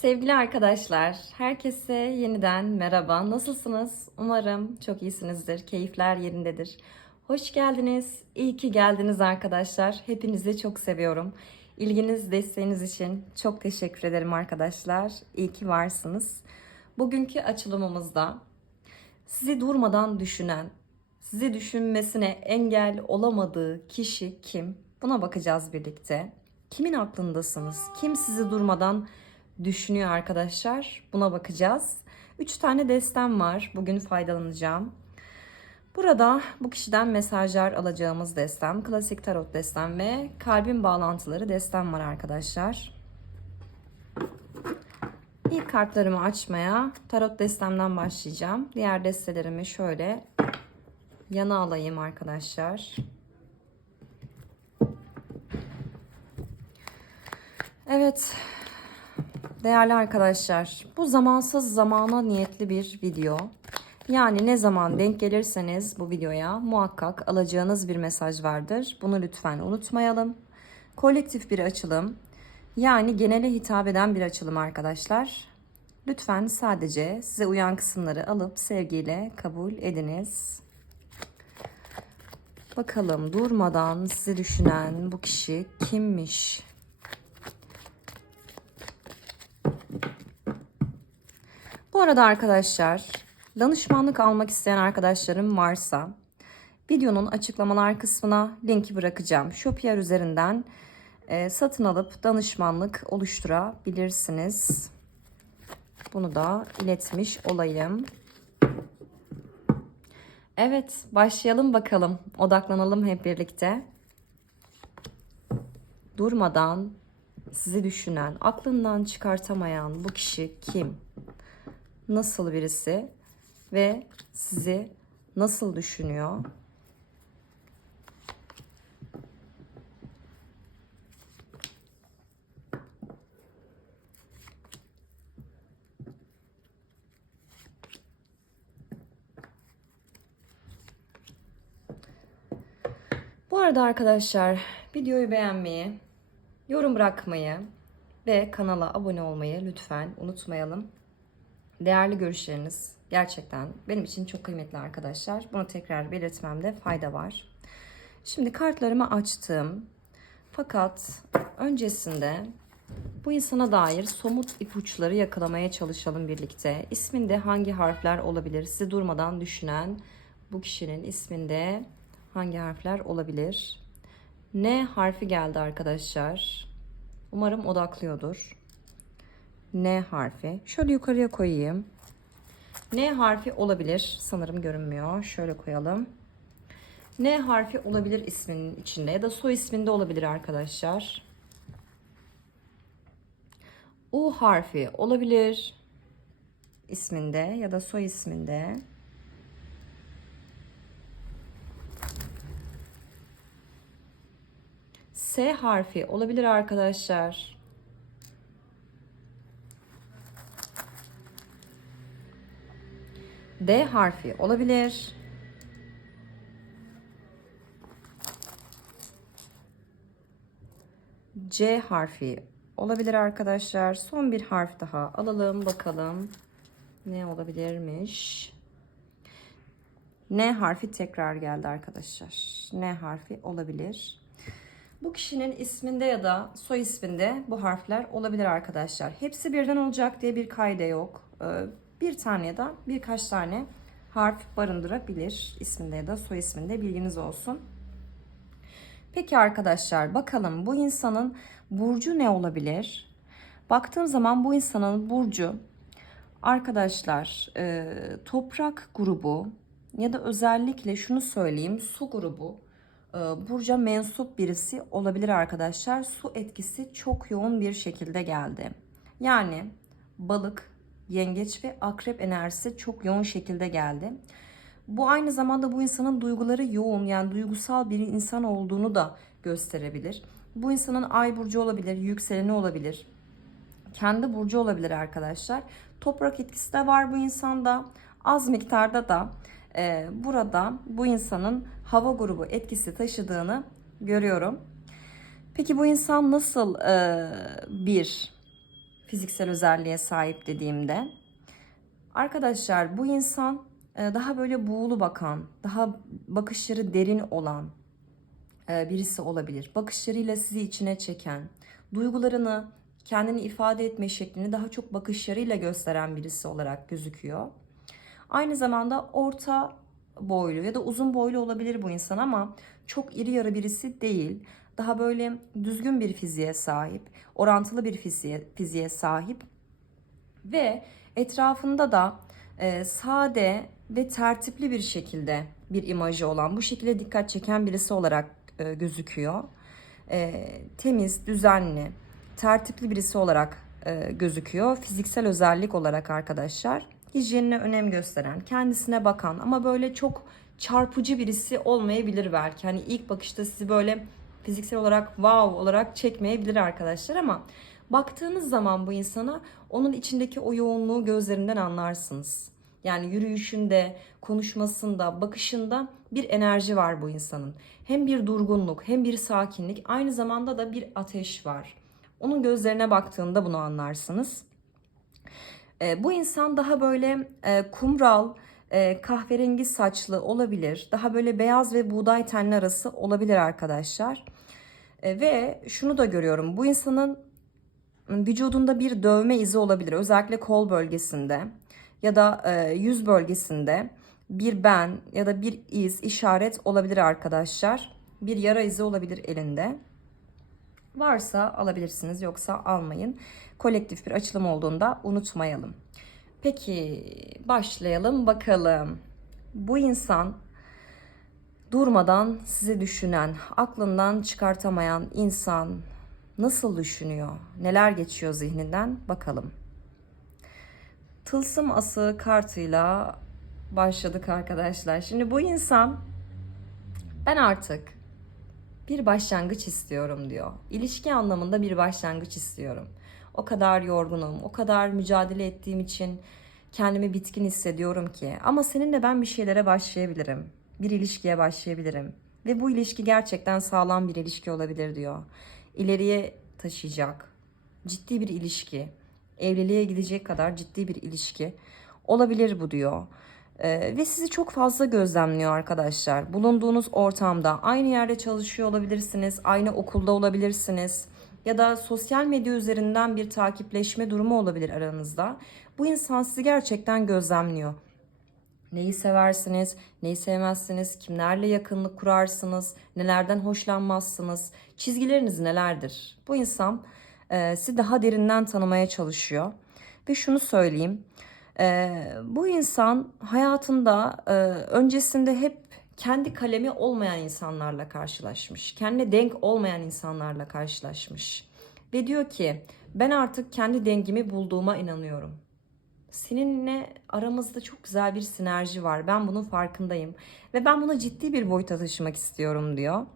Sevgili arkadaşlar, herkese yeniden merhaba. Nasılsınız? Umarım çok iyisinizdir, keyifler yerindedir. Hoş geldiniz, iyi ki geldiniz arkadaşlar. Hepinizi çok seviyorum. İlginiz, desteğiniz için çok teşekkür ederim arkadaşlar. İyi ki varsınız. Bugünkü açılımımızda sizi durmadan düşünen, sizi düşünmesine engel olamadığı kişi kim? Buna bakacağız birlikte. Kimin aklındasınız? Kim sizi durmadan düşünüyor arkadaşlar? Buna bakacağız. 3 tane destem var. Bugün faydalanacağım. Burada bu kişiden mesajlar alacağımız destem, klasik tarot destem ve kalbin bağlantıları destem var arkadaşlar. İlk kartlarımı açmaya tarot destemden başlayacağım. Diğer destelerimi şöyle yana alayım arkadaşlar. Evet. Değerli arkadaşlar, bu zamansız zamana niyetli bir video. Yani ne zaman denk gelirseniz bu videoya muhakkak alacağınız bir mesaj vardır. Bunu lütfen unutmayalım. Kolektif bir açılım. Yani genele hitap eden bir açılım arkadaşlar. Lütfen sadece size uyan kısımları alıp sevgiyle kabul ediniz. Bakalım durmadan sizi düşünen bu kişi kimmiş? Bu arada arkadaşlar danışmanlık almak isteyen arkadaşlarım varsa videonun açıklamalar kısmına linki bırakacağım. Shopier üzerinden e, satın alıp danışmanlık oluşturabilirsiniz. Bunu da iletmiş olayım. Evet başlayalım bakalım. Odaklanalım hep birlikte. Durmadan sizi düşünen, aklından çıkartamayan bu kişi kim? Nasıl birisi ve sizi nasıl düşünüyor? Bu arada arkadaşlar videoyu beğenmeyi, yorum bırakmayı ve kanala abone olmayı lütfen unutmayalım. Değerli görüşleriniz gerçekten benim için çok kıymetli arkadaşlar. Bunu tekrar belirtmemde fayda var. Şimdi kartlarımı açtım. Fakat öncesinde bu insana dair somut ipuçları yakalamaya çalışalım birlikte. İsminde hangi harfler olabilir? Sizi durmadan düşünen bu kişinin isminde hangi harfler olabilir? N harfi geldi arkadaşlar. Umarım odaklıyordur. N harfi. Şöyle yukarıya koyayım. N harfi olabilir. Sanırım görünmüyor. Şöyle koyalım. N harfi olabilir isminin içinde ya da soy isminde olabilir arkadaşlar. U harfi olabilir isminde ya da soy isminde. S harfi olabilir arkadaşlar. D harfi olabilir. C harfi olabilir arkadaşlar. Son bir harf daha alalım bakalım. Ne olabilirmiş? N harfi tekrar geldi arkadaşlar. N harfi olabilir. Bu kişinin isminde ya da soy isminde bu harfler olabilir arkadaşlar. Hepsi birden olacak diye bir kaide yok. Bir tane ya da birkaç tane harf barındırabilir isminde ya da soy isminde bilginiz olsun. Peki arkadaşlar bakalım bu insanın burcu ne olabilir? Baktığım zaman bu insanın burcu arkadaşlar e, toprak grubu ya da özellikle şunu söyleyeyim su grubu e, burca mensup birisi olabilir arkadaşlar. Su etkisi çok yoğun bir şekilde geldi. Yani balık, yengeç ve akrep enerjisi çok yoğun şekilde geldi. Bu aynı zamanda bu insanın duyguları yoğun yani duygusal bir insan olduğunu da gösterebilir. Bu insanın ay burcu olabilir, yükseleni olabilir. Kendi burcu olabilir arkadaşlar. Toprak etkisi de var bu insanda. Az miktarda da e, burada bu insanın hava grubu etkisi taşıdığını görüyorum. Peki bu insan nasıl e, bir fiziksel özelliğe sahip dediğimde. Arkadaşlar bu insan e, daha böyle buğulu bakan, daha bakışları derin olan e, birisi olabilir. Bakışlarıyla sizi içine çeken, duygularını, kendini ifade etme şeklini daha çok bakışlarıyla gösteren birisi olarak gözüküyor. Aynı zamanda orta boylu ya da uzun boylu olabilir bu insan ama çok iri yarı birisi değil. Daha böyle düzgün bir fiziğe sahip, orantılı bir fiziğe, fiziğe sahip ve etrafında da e, sade ve tertipli bir şekilde bir imajı olan, bu şekilde dikkat çeken birisi olarak e, gözüküyor. E, temiz, düzenli, tertipli birisi olarak e, gözüküyor. Fiziksel özellik olarak arkadaşlar hijyenine önem gösteren, kendisine bakan ama böyle çok çarpıcı birisi olmayabilir belki. Hani ilk bakışta sizi böyle fiziksel olarak wow olarak çekmeyebilir arkadaşlar ama baktığınız zaman bu insana onun içindeki o yoğunluğu gözlerinden anlarsınız. Yani yürüyüşünde, konuşmasında, bakışında bir enerji var bu insanın. Hem bir durgunluk, hem bir sakinlik, aynı zamanda da bir ateş var. Onun gözlerine baktığında bunu anlarsınız. E, bu insan daha böyle e, kumral, e, kahverengi saçlı olabilir. Daha böyle beyaz ve buğday tenli arası olabilir arkadaşlar. E, ve şunu da görüyorum. Bu insanın vücudunda bir dövme izi olabilir. Özellikle kol bölgesinde ya da e, yüz bölgesinde bir ben ya da bir iz, işaret olabilir arkadaşlar. Bir yara izi olabilir elinde. Varsa alabilirsiniz yoksa almayın. Kolektif bir açılım olduğunda unutmayalım. Peki başlayalım bakalım. Bu insan durmadan sizi düşünen, aklından çıkartamayan insan nasıl düşünüyor? Neler geçiyor zihninden? Bakalım. Tılsım ası kartıyla başladık arkadaşlar. Şimdi bu insan ben artık bir başlangıç istiyorum diyor. İlişki anlamında bir başlangıç istiyorum. O kadar yorgunum, o kadar mücadele ettiğim için kendimi bitkin hissediyorum ki. Ama seninle ben bir şeylere başlayabilirim. Bir ilişkiye başlayabilirim. Ve bu ilişki gerçekten sağlam bir ilişki olabilir diyor. İleriye taşıyacak. Ciddi bir ilişki. Evliliğe gidecek kadar ciddi bir ilişki olabilir bu diyor. Ee, ve sizi çok fazla gözlemliyor arkadaşlar. Bulunduğunuz ortamda aynı yerde çalışıyor olabilirsiniz, aynı okulda olabilirsiniz ya da sosyal medya üzerinden bir takipleşme durumu olabilir aranızda. Bu insan sizi gerçekten gözlemliyor. Neyi seversiniz, neyi sevmezsiniz, kimlerle yakınlık kurarsınız, nelerden hoşlanmazsınız, çizgileriniz nelerdir? Bu insan e, sizi daha derinden tanımaya çalışıyor. Ve şunu söyleyeyim, e, bu insan hayatında e, öncesinde hep kendi kalemi olmayan insanlarla karşılaşmış. Kendine denk olmayan insanlarla karşılaşmış. Ve diyor ki ben artık kendi dengimi bulduğuma inanıyorum. Seninle aramızda çok güzel bir sinerji var. Ben bunun farkındayım. Ve ben bunu ciddi bir boyuta taşımak istiyorum diyor.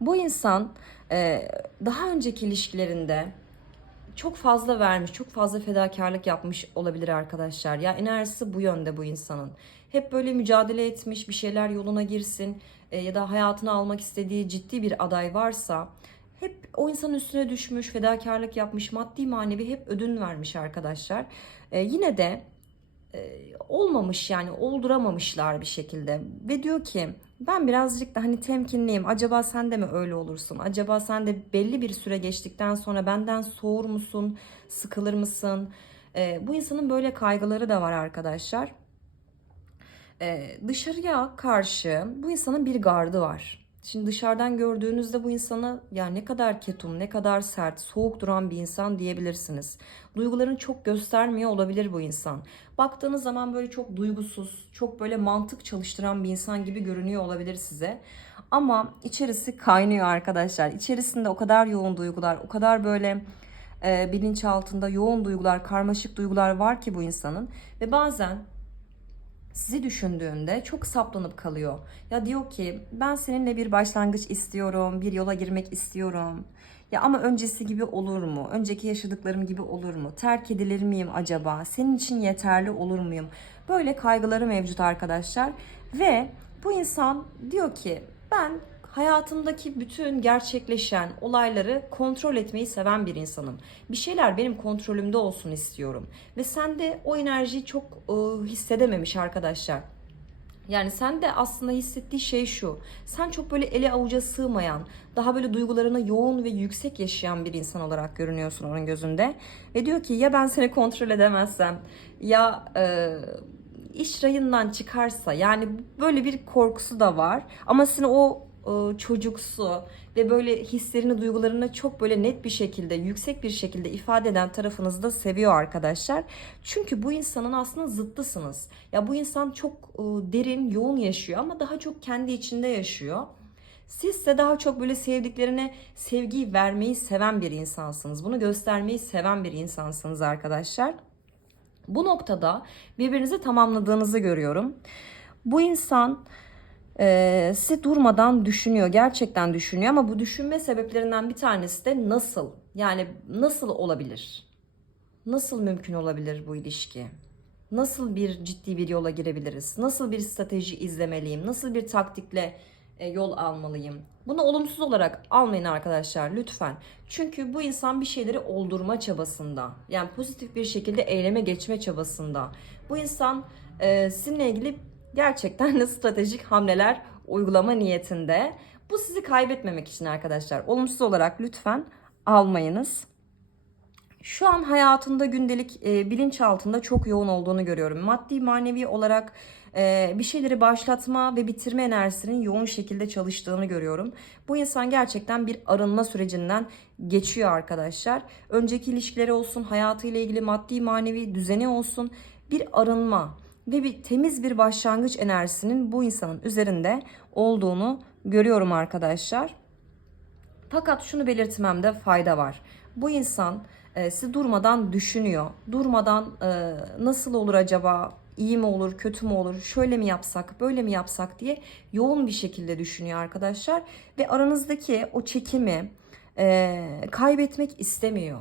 Bu insan e, daha önceki ilişkilerinde çok fazla vermiş, çok fazla fedakarlık yapmış olabilir arkadaşlar. Ya enerjisi bu yönde bu insanın. Hep böyle mücadele etmiş, bir şeyler yoluna girsin e, ya da hayatına almak istediği ciddi bir aday varsa hep o insanın üstüne düşmüş, fedakarlık yapmış, maddi manevi hep ödün vermiş arkadaşlar. E, yine de e, olmamış yani olduramamışlar bir şekilde. Ve diyor ki ben birazcık da hani temkinliyim. Acaba sen de mi öyle olursun? Acaba sen de belli bir süre geçtikten sonra benden soğur musun? Sıkılır mısın? E, bu insanın böyle kaygıları da var arkadaşlar. E, dışarıya karşı bu insanın bir gardı var Şimdi dışarıdan gördüğünüzde bu insanı ya ne kadar ketum, ne kadar sert, soğuk duran bir insan diyebilirsiniz. Duygularını çok göstermiyor olabilir bu insan. Baktığınız zaman böyle çok duygusuz, çok böyle mantık çalıştıran bir insan gibi görünüyor olabilir size. Ama içerisi kaynıyor arkadaşlar. İçerisinde o kadar yoğun duygular, o kadar böyle e, bilinçaltında yoğun duygular, karmaşık duygular var ki bu insanın. Ve bazen sizi düşündüğünde çok saplanıp kalıyor. Ya diyor ki ben seninle bir başlangıç istiyorum, bir yola girmek istiyorum. Ya ama öncesi gibi olur mu? Önceki yaşadıklarım gibi olur mu? Terk edilir miyim acaba? Senin için yeterli olur muyum? Böyle kaygıları mevcut arkadaşlar. Ve bu insan diyor ki ben hayatımdaki bütün gerçekleşen olayları kontrol etmeyi seven bir insanım. Bir şeyler benim kontrolümde olsun istiyorum. Ve sende o enerjiyi çok e, hissedememiş arkadaşlar. Yani sen de aslında hissettiği şey şu. Sen çok böyle ele avuca sığmayan, daha böyle duygularını yoğun ve yüksek yaşayan bir insan olarak görünüyorsun onun gözünde. Ve diyor ki ya ben seni kontrol edemezsem ya e, iş rayından çıkarsa yani böyle bir korkusu da var. Ama seni o çocuksu ve böyle hislerini, duygularını çok böyle net bir şekilde, yüksek bir şekilde ifade eden tarafınızı da seviyor arkadaşlar. Çünkü bu insanın aslında zıttısınız. Ya bu insan çok e, derin, yoğun yaşıyor ama daha çok kendi içinde yaşıyor. Siz ise daha çok böyle sevdiklerine sevgiyi vermeyi seven bir insansınız. Bunu göstermeyi seven bir insansınız arkadaşlar. Bu noktada birbirinizi tamamladığınızı görüyorum. Bu insan e, sizi durmadan düşünüyor. Gerçekten düşünüyor ama bu düşünme sebeplerinden bir tanesi de nasıl? Yani nasıl olabilir? Nasıl mümkün olabilir bu ilişki? Nasıl bir ciddi bir yola girebiliriz? Nasıl bir strateji izlemeliyim? Nasıl bir taktikle e, yol almalıyım? Bunu olumsuz olarak almayın arkadaşlar lütfen. Çünkü bu insan bir şeyleri oldurma çabasında. Yani pozitif bir şekilde eyleme geçme çabasında. Bu insan e, sizinle ilgili gerçekten de stratejik hamleler uygulama niyetinde. Bu sizi kaybetmemek için arkadaşlar. Olumsuz olarak lütfen almayınız. Şu an hayatında gündelik e, bilinçaltında çok yoğun olduğunu görüyorum. Maddi manevi olarak e, bir şeyleri başlatma ve bitirme enerjisinin yoğun şekilde çalıştığını görüyorum. Bu insan gerçekten bir arınma sürecinden geçiyor arkadaşlar. Önceki ilişkileri olsun, hayatıyla ilgili maddi manevi düzeni olsun bir arınma ve bir temiz bir başlangıç enerjisinin bu insanın üzerinde olduğunu görüyorum arkadaşlar. Fakat şunu belirtmemde fayda var. Bu insan e, sizi durmadan düşünüyor. Durmadan e, nasıl olur acaba? iyi mi olur, kötü mü olur, şöyle mi yapsak, böyle mi yapsak diye yoğun bir şekilde düşünüyor arkadaşlar. Ve aranızdaki o çekimi e, kaybetmek istemiyor.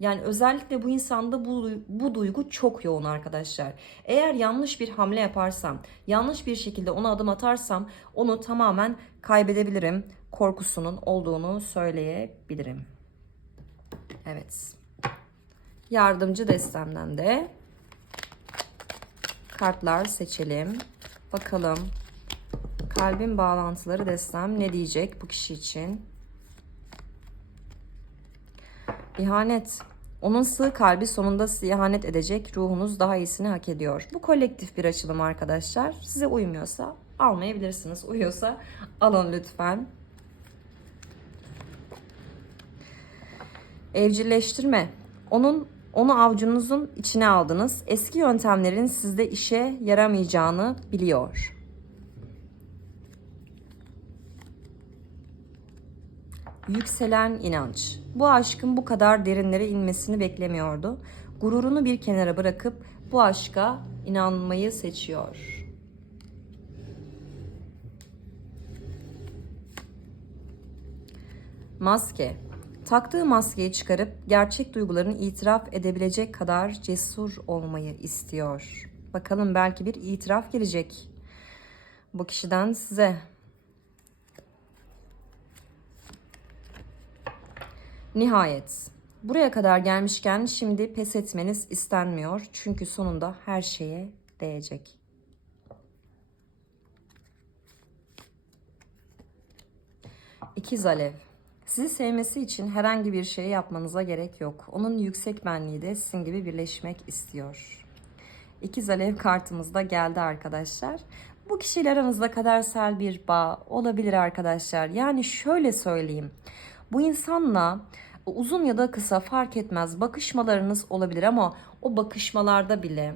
Yani özellikle bu insanda bu, bu duygu çok yoğun arkadaşlar. Eğer yanlış bir hamle yaparsam, yanlış bir şekilde ona adım atarsam onu tamamen kaybedebilirim. Korkusunun olduğunu söyleyebilirim. Evet. Yardımcı destemden de kartlar seçelim. Bakalım kalbin bağlantıları destem ne diyecek bu kişi için? İhanet. Onun sığ kalbi sonunda size ihanet edecek. Ruhunuz daha iyisini hak ediyor. Bu kolektif bir açılım arkadaşlar. Size uymuyorsa almayabilirsiniz. Uyuyorsa alın lütfen. Evcilleştirme. Onun onu avcunuzun içine aldınız. Eski yöntemlerin sizde işe yaramayacağını biliyor. Yükselen inanç. Bu aşkın bu kadar derinlere inmesini beklemiyordu. Gururunu bir kenara bırakıp bu aşka inanmayı seçiyor. Maske. Taktığı maskeyi çıkarıp gerçek duygularını itiraf edebilecek kadar cesur olmayı istiyor. Bakalım belki bir itiraf gelecek bu kişiden size. Nihayet. Buraya kadar gelmişken şimdi pes etmeniz istenmiyor. Çünkü sonunda her şeye değecek. İkiz Alev. Sizi sevmesi için herhangi bir şey yapmanıza gerek yok. Onun yüksek benliği de sizin gibi birleşmek istiyor. İkiz Alev kartımız da geldi arkadaşlar. Bu kişiyle aranızda kadersel bir bağ olabilir arkadaşlar. Yani şöyle söyleyeyim. Bu insanla uzun ya da kısa fark etmez bakışmalarınız olabilir ama o bakışmalarda bile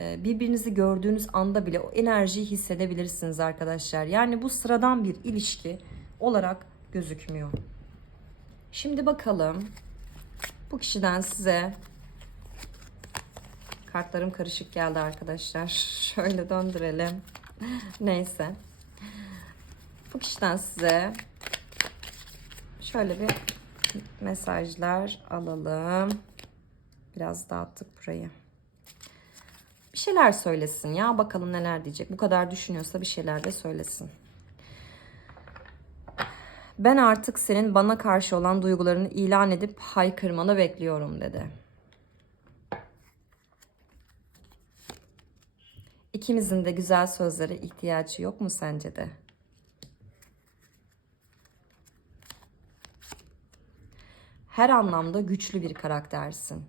e, birbirinizi gördüğünüz anda bile o enerjiyi hissedebilirsiniz arkadaşlar. Yani bu sıradan bir ilişki olarak gözükmüyor. Şimdi bakalım bu kişiden size kartlarım karışık geldi arkadaşlar. Şöyle döndürelim. Neyse. Bu kişiden size şöyle bir mesajlar alalım. Biraz dağıttık burayı. Bir şeyler söylesin ya. Bakalım neler diyecek. Bu kadar düşünüyorsa bir şeyler de söylesin. Ben artık senin bana karşı olan duygularını ilan edip haykırmanı bekliyorum dedi. İkimizin de güzel sözlere ihtiyacı yok mu sence de? Her anlamda güçlü bir karaktersin.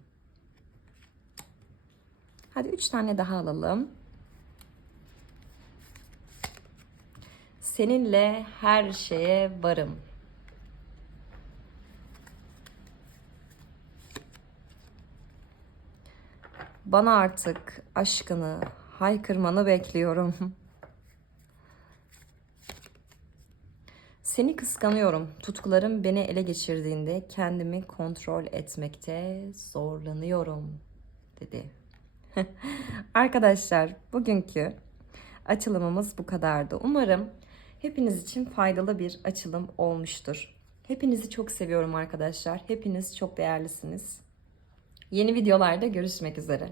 Hadi üç tane daha alalım. Seninle her şeye varım. Bana artık aşkını haykırmanı bekliyorum. Seni kıskanıyorum. Tutkularım beni ele geçirdiğinde kendimi kontrol etmekte zorlanıyorum dedi. Arkadaşlar bugünkü açılımımız bu kadardı. Umarım hepiniz için faydalı bir açılım olmuştur. Hepinizi çok seviyorum arkadaşlar. Hepiniz çok değerlisiniz. Yeni videolarda görüşmek üzere.